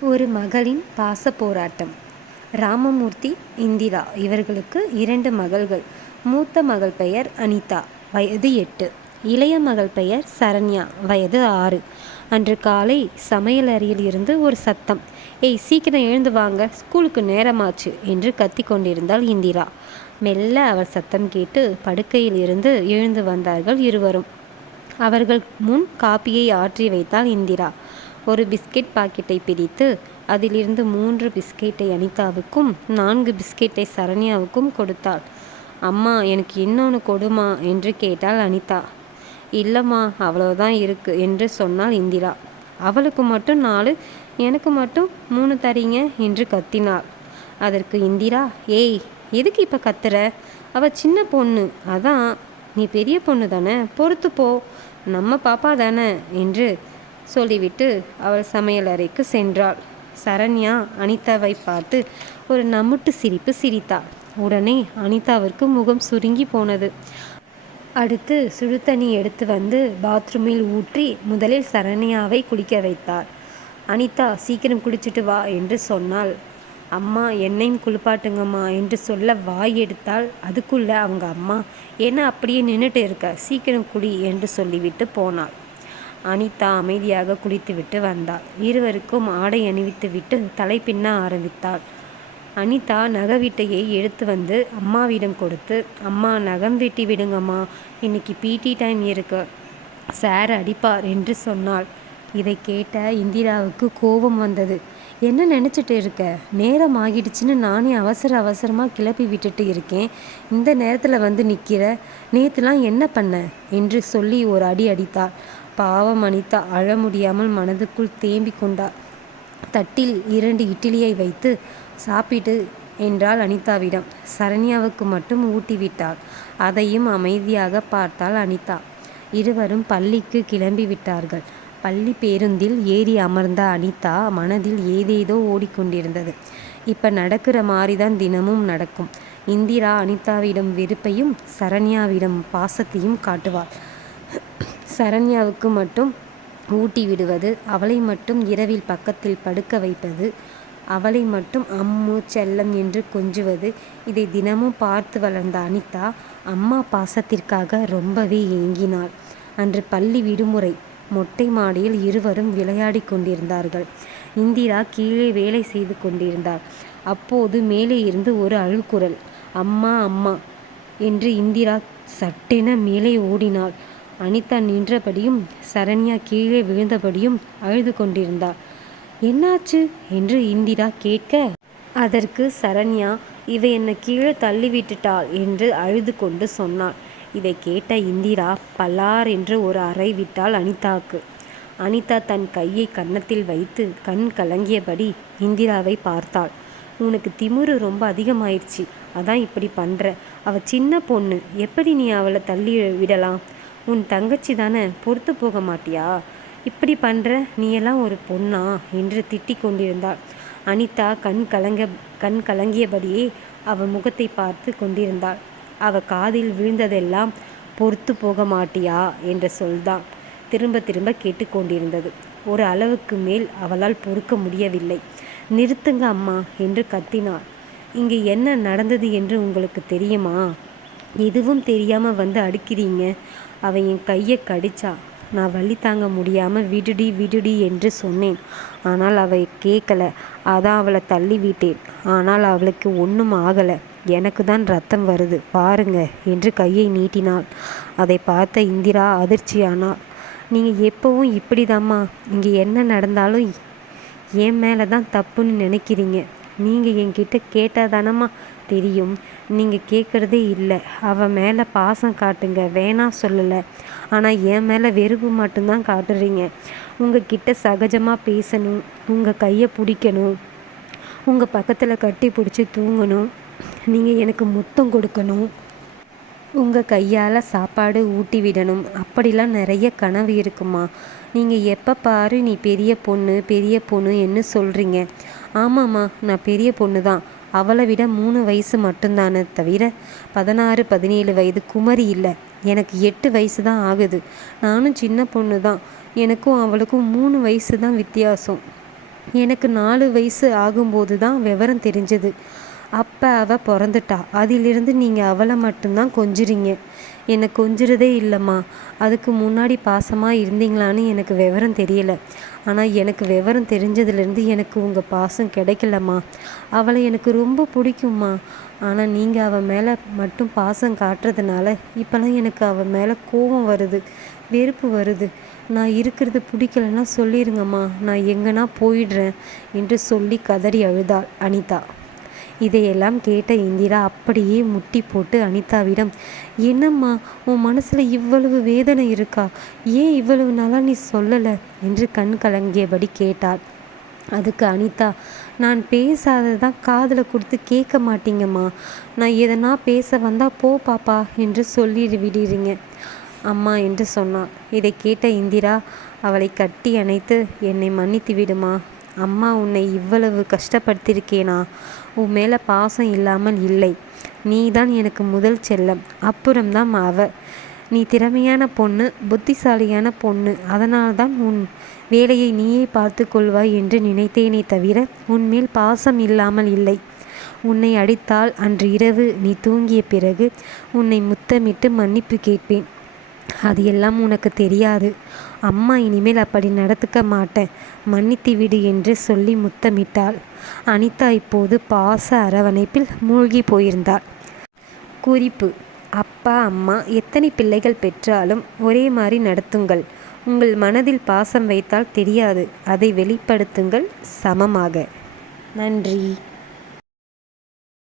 ஒரு மகளின் பாச போராட்டம் ராமமூர்த்தி இந்திரா இவர்களுக்கு இரண்டு மகள்கள். மூத்த மகள் பெயர் அனிதா வயது எட்டு. இளைய மகள் பெயர் சரண்யா வயது ஆறு. அன்று காலை சமையலறையில் இருந்து ஒரு சத்தம் ஏய் சீக்கிரம் எழுந்து வாங்க ஸ்கூலுக்கு நேரமாச்சு என்று கத்தி கொண்டிருந்தாள் இந்திரா. மெல்ல அவர் சத்தம் கேட்டு படுக்கையில் இருந்து எழுந்து வந்தார்கள் இருவரும். அவர்கள் முன் காப்பியை ஆற்றி வைத்தாள் இந்திரா. ஒரு பிஸ்கெட் பாக்கெட்டை பிரித்து அதிலிருந்து மூன்று பிஸ்கெட்டை அனிதாவுக்கும் நான்கு பிஸ்கெட்டை சரண்யாவுக்கும் கொடுத்தாள். அம்மா எனக்கு இன்னொன்று கொடுமா என்று கேட்டாள் அனிதா. இல்லைம்மா அவ்வளோதான் இருக்கு என்று சொன்னாள் இந்திரா. அவளுக்கு மட்டும் நாலு எனக்கு மட்டும் மூணு தரீங்க என்று கத்தினாள். அதற்கு இந்திரா ஏய் எதுக்கு இப்போ கத்துற? அவ சின்ன பொண்ணு. அதான் நீ பெரிய பொண்ணு தானே பொறுத்து போ. நம்ம பாப்பா தானே என்று சொல்லிவிட்டு அவள் சமையலறைக்கு சென்றாள். சரண்யா அனிதாவை பார்த்து ஒரு நம்முட்டு சிரிப்பு சிரித்தாள் உடனே அனிதாவிற்கு முகம் சுருங்கி போனது. அடுத்து சுடுதண்ணி எடுத்து வந்து பாத்ரூமில் ஊற்றி முதலில் சரண்யாவை குளிக்க வைத்தார். அனிதா சீக்கிரம் குளிச்சுட்டு வா என்று சொன்னாள். அம்மா என்னையும் குளிப்பாட்டுங்கம்மா என்று சொல்ல வாய் எடுத்தால் அதுக்குள்ள அவங்க அம்மா என்ன அப்படியே நின்றுட்டு இருக்க? சீக்கிரம் குடி என்று சொல்லிவிட்டு போனாள். அனிதா அமைதியாக குளித்துவிட்டு வந்தாள். இருவருக்கும் ஆடை அணிவித்துவிட்டு தலை பின்ன ஆரம்பித்தாள். அனிதா நகவீட்டையை எடுத்து வந்து அம்மாவிடம் கொடுத்து அம்மா நகம் வெட்டி விடுங்கம்மா. இன்னைக்கு பிடி டைம் இருக்கு. சார் அடிப்பார் என்று சொன்னாள். இதை கேட்ட இந்திராவுக்கு கோபம் வந்தது. என்ன நினச்சிட்டு இருக்க? நேரம் ஆகிடுச்சுன்னு நானே அவசர அவசரமாக கிளப்பி விட்டுட்டு இருக்கேன். இந்த நேரத்தில் வந்து நிற்கிற நேற்றுலாம் என்ன பண்ண? என்று சொல்லி ஒரு அடி அடித்தாள். பாவம் அனிதா அழ முடியாமல் மனதுக்குள் தேம்பி கொண்டார் தட்டில் இரண்டு இட்லியை வைத்து சாப்பிட்டு என்றாள் அனிதாவிடம். சரண்யாவுக்கு மட்டும் ஊட்டிவிட்டாள். அதையும் அமைதியாக பார்த்தாள் அனிதா. இருவரும் பள்ளிக்கு கிளம்பி விட்டார்கள். பள்ளி பேருந்தில் ஏறி அமர்ந்த அனிதா மனதில் ஏதேதோ ஓடிக்கொண்டிருந்தது. இப்போ நடக்கிற மாதிரி தான் தினமும் நடக்கும். இந்திரா அனிதாவிடம் வெறுப்பையும் சரண்யாவிடம் பாசத்தையும் காட்டுவாள். சரண்யாவுக்கு மட்டும் ஊட்டி விடுவது அவளை மட்டும் இரவில் பக்கத்தில் படுக்க வைப்பது அவளை மட்டும் அம்மு செல்லம் என்று கொஞ்சுவது இதை தினமும் பார்த்து வளர்ந்த அனிதா அம்மா பாசத்திற்காக ரொம்பவே ஏங்கினாள். அன்று பள்ளி விடுமுறை மொட்டை மாடியில் இருவரும் விளையாடி கொண்டிருந்தார்கள். இந்திரா கீழே வேலை செய்து கொண்டிருந்தாள். அப்போது மேலே இருந்து ஒரு அழுக்குரல் அம்மா அம்மா என்று இந்திரா சட்டென மேலே ஓடினாள். அனிதா நின்றபடியும் சரண்யா கீழே விழுந்தபடியும் அழுது கொண்டிருந்தாள் என்னாச்சு? என்று இந்திரா கேட்க அதற்கு சரண்யா இவை என்னை கீழே தள்ளி விட்டுட்டாள் என்று அழுது கொண்டு சொன்னாள். இதை கேட்ட இந்திரா பல்லார் என்று ஒரு அறை விட்டாள் அனிதாவுக்கு. அனிதா தன் கையை கன்னத்தில் வைத்து கண் கலங்கியபடி இந்திராவை பார்த்தாள். உனக்கு திமுரு ரொம்ப அதிகமாயிருச்சு. அதான் இப்படி பண்ணுற அவள் சின்ன பொண்ணு. எப்படி நீ அவளை தள்ளி விடலாம்? உன் தங்கச்சி தானே பொறுத்து போக மாட்டியா? இப்படி பண்ணுற நீயெல்லாம் ஒரு பொண்ணா? என்று திட்டிக் கொண்டிருந்தாள். அனிதா கண் கலங்க கண் கலங்கியபடியே அவள் முகத்தை பார்த்து கொண்டிருந்தாள். அவள் காதில் விழுந்ததெல்லாம் பொறுத்து போக மாட்டியா? என்ற சொல்தான். திரும்ப திரும்ப கேட்டுக்கொண்டிருந்தது ஒரு அளவுக்கு மேல் அவளால் பொறுக்க முடியவில்லை. நிறுத்துங்க அம்மா என்று கத்தினாள். இங்கே என்ன நடந்தது என்று உங்களுக்கு தெரியுமா? எதுவும் தெரியாமல் வந்து அடுக்கிறீங்க. அவன் என் கையை கடிச்சா. நான் வழி தாங்க முடியாமல் விடுடி விடுடி என்று சொன்னேன். ஆனால் அவள் கேட்கல அதான் அவளை தள்ளி விட்டேன். ஆனால் அவளுக்கு ஒன்றும் ஆகலை. எனக்கு தான் ரத்தம் வருது. பாருங்க என்று கையை நீட்டினாள். அதை பார்த்த இந்திரா அதிர்ச்சியானாள். நீங்கள் எப்போவும் இப்படிதாம்மா. இங்கே என்ன நடந்தாலும் என் மேலே தான் தப்புன்னு நினைக்கிறீங்க? நீங்கள் என்கிட்ட கேட்டால் தானம்மா? தெரியும். நீங்கள் கேட்குறதே இல்லை. அவன் மேலே பாசம் காட்டுங்க. வேணாம் சொல்லலை. ஆனால் என் மேலே வெறுப்பு மட்டும்தான் காட்டுறீங்க. உங்கள் கிட்ட சகஜமாக பேசணும். உங்கள் கையை பிடிக்கணும். உங்கள் பக்கத்தில் கட்டி பிடிச்சி தூங்கணும். நீங்கள் எனக்கு முத்தம் கொடுக்கணும். உங்கள் கையால் சாப்பாடு ஊட்டி விடணும். அப்படிலாம் நிறைய கனவு இருக்குமா? நீங்கள் எப்போ பாரு நீ பெரிய பொண்ணு பெரிய பொண்ணு என்ன சொல்கிறீங்க ஆமாம்மா நான் பெரிய பொண்ணு தான் அவளை விட மூணு வயசு மட்டும்தானே தவிர பதினாறு பதினேழு வயது குமரி இல்லை. எனக்கு எட்டு வயசு தான் ஆகுது. நானும் சின்ன பொண்ணு தான் எனக்கும் அவளுக்கும் மூணு வயசு தான் வித்தியாசம். எனக்கு நாலு வயசு ஆகும்போது தான் விவரம் தெரிஞ்சது. அப்போ அவள் பிறந்துட்டா. அதிலிருந்து நீங்கள் அவளை மட்டும்தான் கொஞ்சுறீங்க. என்னை கொஞ்சுறதே இல்லைம்மா. அதுக்கு முன்னாடி பாசமாக இருந்தீங்களான்னு எனக்கு விவரம் தெரியல. ஆனால் எனக்கு விவரம் தெரிஞ்சதுலேருந்து எனக்கு உங்கள் பாசம் கிடைக்கலம்மா. அவளை எனக்கு ரொம்ப பிடிக்கும்மா. ஆனால் நீங்கள் அவள் மேலே மட்டும் பாசம் காட்டுறதுனால இப்போல்லாம் எனக்கு அவள் மேலே கோபம் வருது வெறுப்பு வருது. நான் இருக்கிறது பிடிக்கலன்னா சொல்லிடுங்கம்மா நான் எங்கன்னா போயிடுறேன் என்று சொல்லி கதறி அழுதாள் அனிதா. இதையெல்லாம் கேட்ட இந்திரா அப்படியே முட்டி போட்டு அனிதாவிடம் என்னம்மா உன் மனசில் இவ்வளவு வேதனை இருக்கா? ஏன் இவ்வளவு நாளாக நீ சொல்லலை? என்று கண் கலங்கியபடி கேட்டாள். அதுக்கு அனிதா நான் பேசாததான் காதில் கொடுத்து கேட்க மாட்டீங்கம்மா. நான் எதனா பேச வந்தால் போ பாப்பா என்று சொல்லி விடுறீங்க அம்மா என்று சொன்னாள். இதை கேட்ட இந்திரா அவளை கட்டி அணைத்து என்னை மன்னித்து விடுமா? அம்மா உன்னை இவ்வளவு கஷ்டப்படுத்தியிருக்கேனா? உன் மேலே பாசம் இல்லாமல் இல்லை. நீ தான் எனக்கு முதல் செல்லம். அப்புறம்தான் அவ. நீ திறமையான பொண்ணு புத்திசாலியான பொண்ணு. அதனால்தான் உன் வேலையை நீயே பார்த்து கொள்வாய் என்று நினைத்தேனே தவிர உன்மேல் பாசம் இல்லாமல் இல்லை. உன்னை அடித்தால் அன்று இரவு நீ தூங்கிய பிறகு உன்னை முத்தமிட்டு மன்னிப்பு கேட்பேன். அது எல்லாம் உனக்கு தெரியாது. அம்மா இனிமேல் அப்படி நடத்துக்க மாட்டேன். மன்னித்து விடு என்று சொல்லி முத்தமிட்டாள். அனிதா இப்போது பாச அரவணைப்பில் மூழ்கி போயிருந்தாள். குறிப்பு அப்பா அம்மா எத்தனை பிள்ளைகள் பெற்றாலும் ஒரே மாதிரி நடத்துங்கள். உங்கள் மனதில் பாசம் வைத்தால் தெரியாது. அதை வெளிப்படுத்துங்கள் சமமாக. நன்றி.